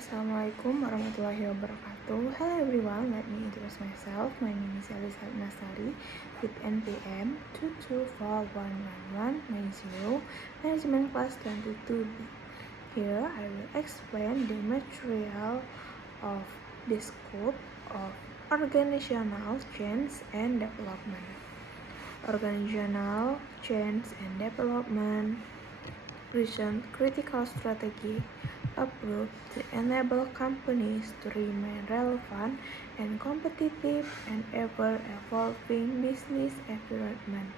Assalamualaikum warahmatullahi wabarakatuh. Hello everyone, let me introduce myself. My name is Elisa Nasari with NPM 2241190, Management Class 22B. Here I will explain the material of the scope of organizational change and development. Organizational change and development present critical strategy approved to enable companies to remain relevant and competitive in ever-evolving business environment.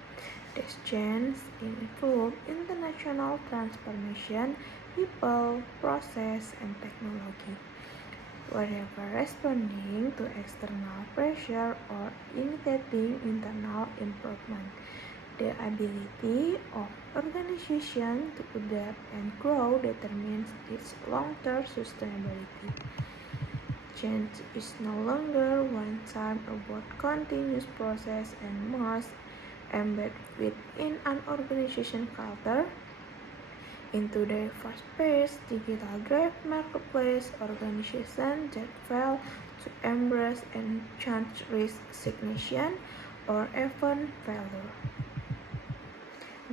These changes include international transformation, people, process, and technology. Wherever responding to external pressure or initiating internal improvement. The ability of organization to adapt and grow determines its long-term sustainability. Change is no longer one-time about continuous process and must embed within an organization culture. In today's fast-paced, digital-driven marketplace, organizations that fail to embrace and change risk stagnation or even failure.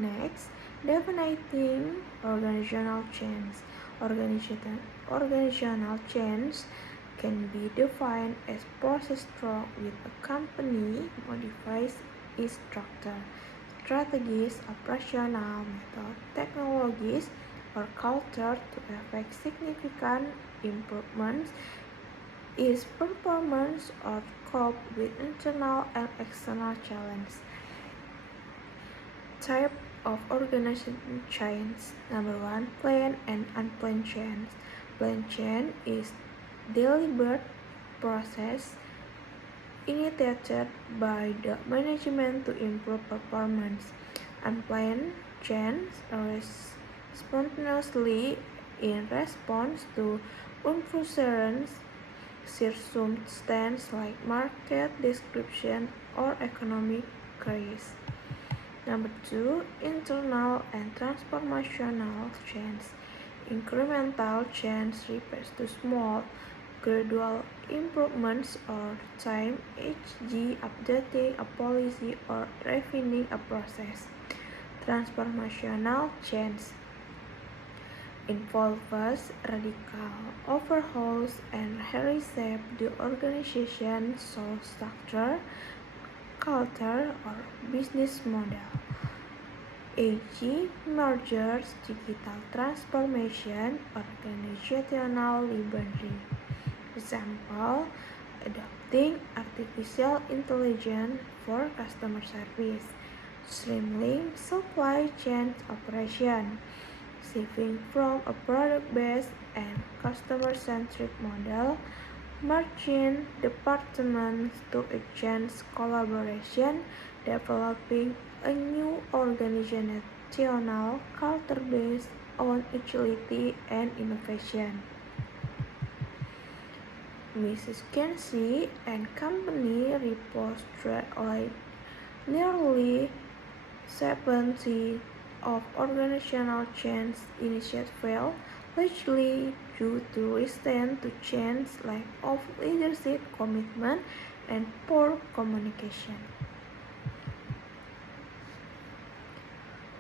Next, defining organizational change. Organizational change can be defined as process through which a company modifies its structure, strategies, operational method, technologies, or culture to effect significant improvements its performance or cope with internal and external challenges. Type of organization change. Number 1, planned and unplanned change. Planned change is deliberate process initiated by the management to improve performance. Unplanned change arises spontaneously in response to unforeseen circumstances like market description or economic crisis. Number 2, internal and transformational change. Incremental change refers to small, gradual improvements over time, e.g. updating a policy or refining a process. Transformational change involves radical overhauls and reshape the organization's soul structure, culture, or business model, e.g. mergers, digital transformation, organizational liberty. Example, adopting artificial intelligence for customer service, streamlining supply chain operation, shifting from a product-based and customer-centric model, merging departments to enhance collaboration, developing a new organizational culture based on agility and innovation. Mrs. Kenzie and company reported nearly 70 of organizational change initiatives failed, largely due to resistance to change, lack of leadership commitment, and poor communication.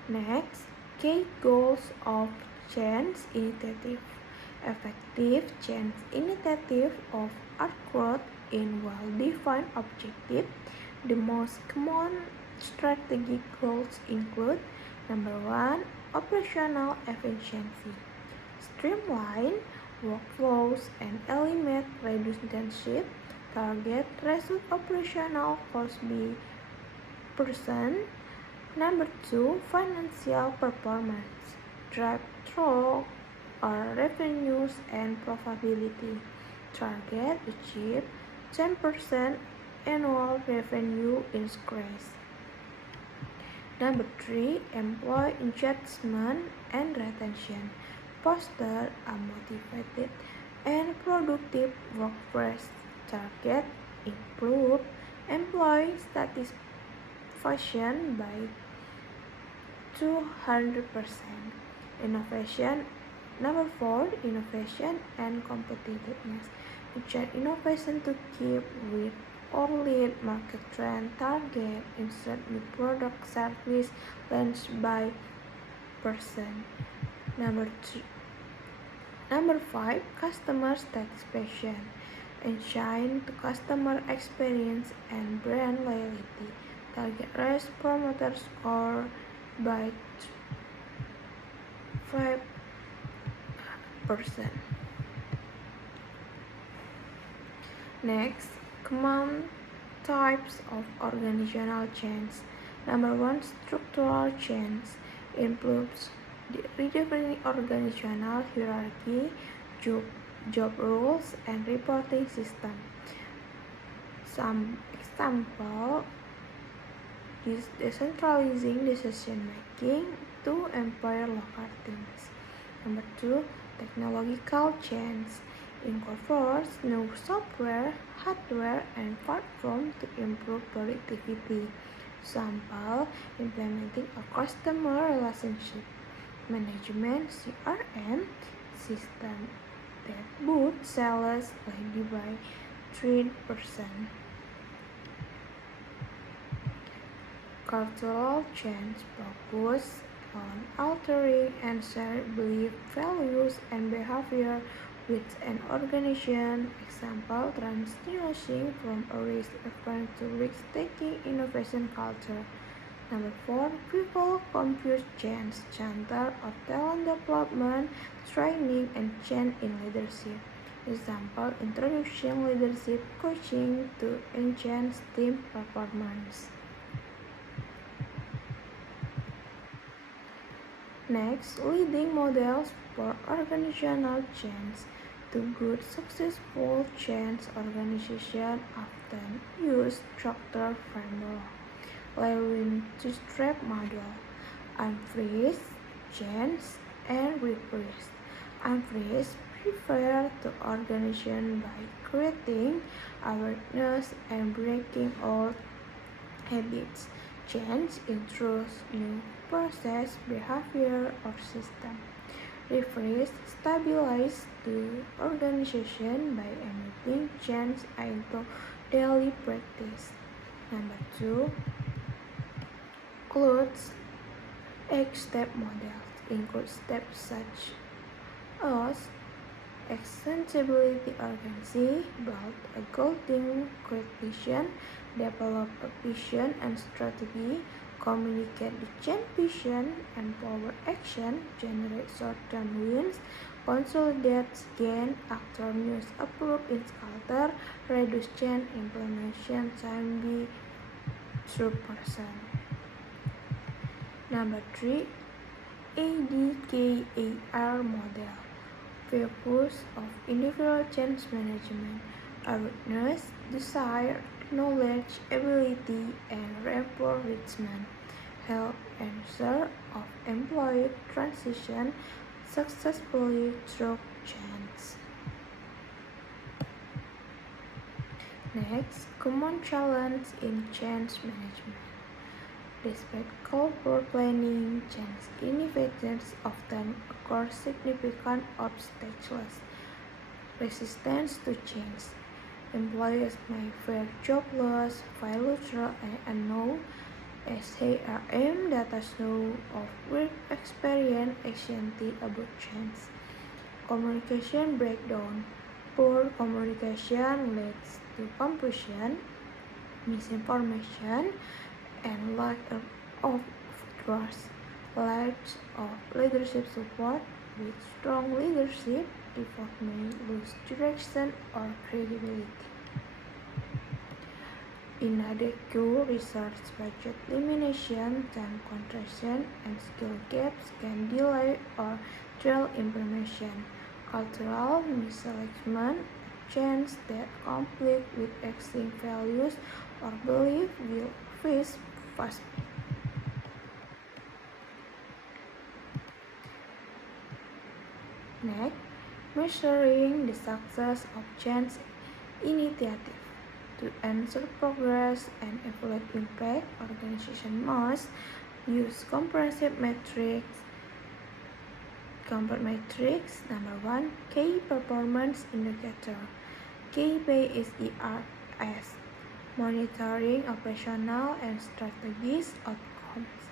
Next, key goals of change initiative. Effective change initiative of outgrowth in well-defined objective. The most common strategic goals include: Number 1, operational efficiency. Streamline workflows and eliminate redundancy. Target reduce operational cost by %. Number 2, financial performance. Drive through our revenues and profitability. Target achieve 10% annual revenue increase. Number 3, employee engagement and retention. Foster a motivated and productive workforce. Target improve employee satisfaction by 200%. Innovation Number 4, innovation and competitiveness. Nurture innovation to keep with or lead market trend, target, insert new product, service, launched by person. Number 5, customer satisfaction. Ensure to customer experience and brand loyalty. Target raise promoter score by 5%. Next, common types of organizational change. Number 1, structural change includes redefining organizational hierarchy, job roles, and reporting system. Some example is decentralizing decision making to empower local teams. Number 2, technological change incorporates new software, hardware, and platform to improve productivity. Example, implementing a customer relationship management CRM system that boosts sales led by 3%. Cultural change focus on altering and shared belief, values, and behavior with an organization. Example, transitioning from a risk-averse to risk-taking innovation culture. Number 4, people compute change center of talent development, training, and change in leadership. Example, introducing leadership coaching to enhance team performance. Next, leading models for organizational change. To good successful change organizations often use structured framework, Lewin two-step model, unfreeze, change, and refreeze. Unfreeze refers to organization by creating awareness and breaking old habits. Change introduces new process, behavior, or system. Refreeze stabilizes the organization by embedding change into daily practice. Number 2, includes 8-step models. Include steps such as extensibility urgency, build a golden quick vision, develop a vision and strategy, communicate the change vision, empower action, generate short-term wins, consolidate gain after news approved in Scalter, reduce change implementation time by 2%. Number 3, ADKAR model. Focus of individual change management, awareness, desire, knowledge, ability, and enrichment. Help ensure of employee transition successfully through change. Next, common challenge in change management. Despite cultural planning, change innovations often occur significant obstacles. Resistance to change. Employees may fear job loss, failure, and unknown SHRM data show of work experience anxiety about change. Communication breakdown. Poor communication leads to confusion, misinformation, and lack of trust. Lack of leadership support. With strong leadership, effort may lose direction or credibility. Inadequate research, budget limitation, time contraction, and skill gaps can delay or derail implementation. Cultural misalignment, change that conflict with existing values or beliefs will face fast. Next, measuring the success of change initiative. To ensure progress and evaluate impact, organizations must use comprehensive metrics, Comfort matrix. Number 1. Key performance indicator. KPIs, monitoring operational and strategic outcomes.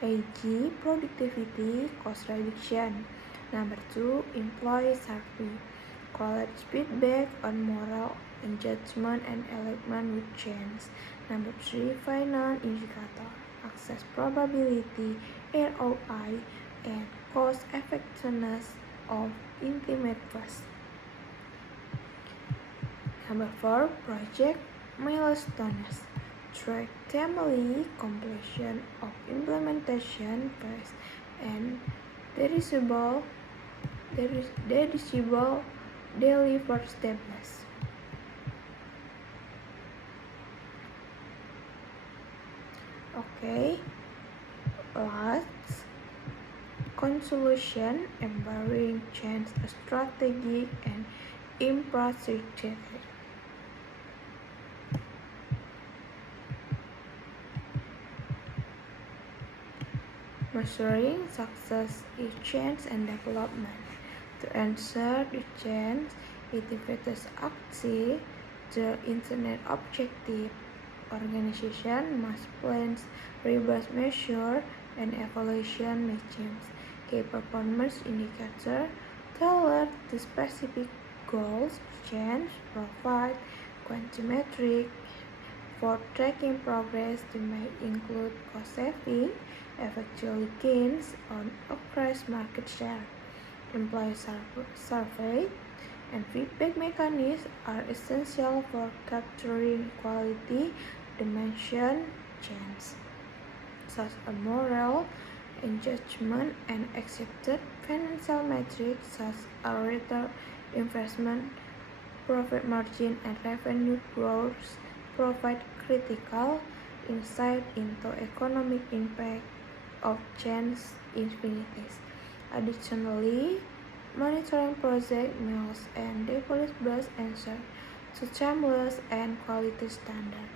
AG, productivity, cost reduction. Number 2. Employee survey. Collect feedback on morale, engagement, and alignment with change. Number 3. Finance indicator. Access probability, ROI, and cost effectiveness of implement costs. Number 4. Project milestones. Track timely completion of implementation phase and reachable deliverables. Okay, last conclusion, embarking change strategy and infrastructure. Measuring success is change and development. To ensure the change activities achieve the intended objective, organization must plan rigorous measure and evaluation mechanisms. Key performance indicator tailored to specific goals. Change provide quantimetric for tracking progress. They may include cost saving, effectual gains on across market share. Employee survey and feedback mechanisms are essential for capturing quality dimension change, such as morale, engagement, and accepted financial metrics such as return investment, profit margin, and revenue growth provide critical insight into economic impact of change initiatives. Additionally, monitoring project meals and deliverables ensure to timeless and quality standards.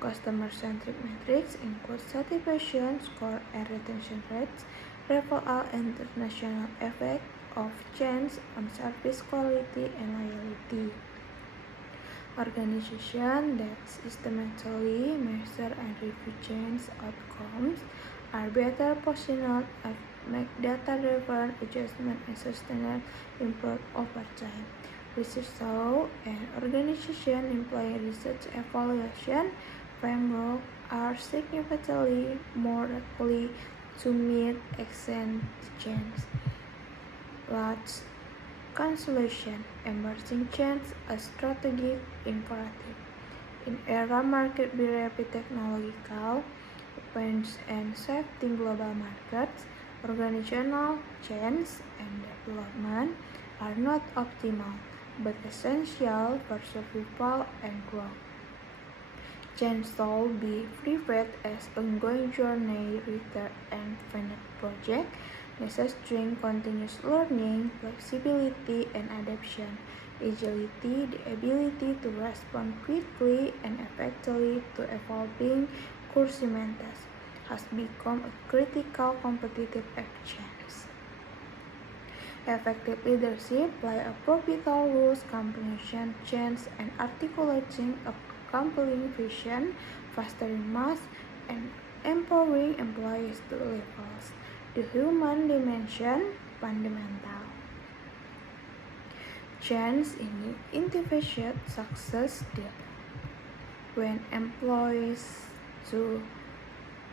Customer-centric metrics include satisfaction score and retention rates, referral and international effect of change on service quality and loyalty. Organizations that systematically measure and review change outcomes are better positioned to make data-driven adjustments and sustainable improvement over time. Research shows an organization employee research evaluation framework are significantly more likely to meet extent change. Last conclusion, emerging change a strategic imperative. In era marked by rapid technological advance and shifting global markets, organizational change and development are not optimal, but essential for survival and growth. Change should be viewed as ongoing journey rather than final project, necessitating continuous learning, flexibility and adaptation, agility, the ability to respond quickly and effectively to evolving circumstances has become a critical competitive edge. Effective leadership play a pivotal role in comprehension change and articulating a compelling vision, fostering mass and empowering employees to levels. The human dimension fundamental. Change in individual success data. When employees to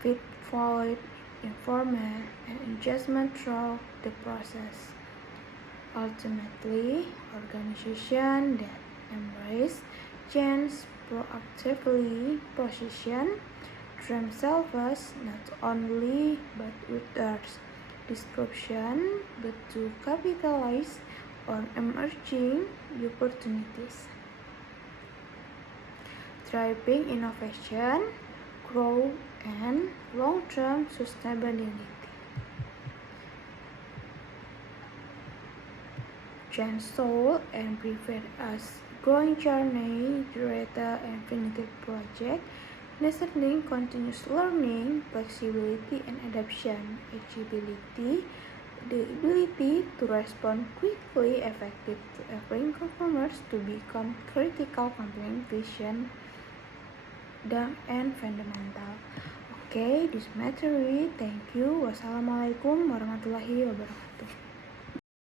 fit fully informed and engagement through the process. Ultimately, organizations that embrace change proactively position themselves not only but with their description but to capitalize on emerging opportunities. Driving innovation, growth, and long-term sustainability. Change soul and prepare us growing journey, greater and infinitive project, necessitating continuous learning, flexibility and adaptation, agility, The ability to respond quickly, effective to enabling customers to become critical communication and fundamental. Okay, this material. Thank you. Wassalamualaikum warahmatullahi wabarakatuh.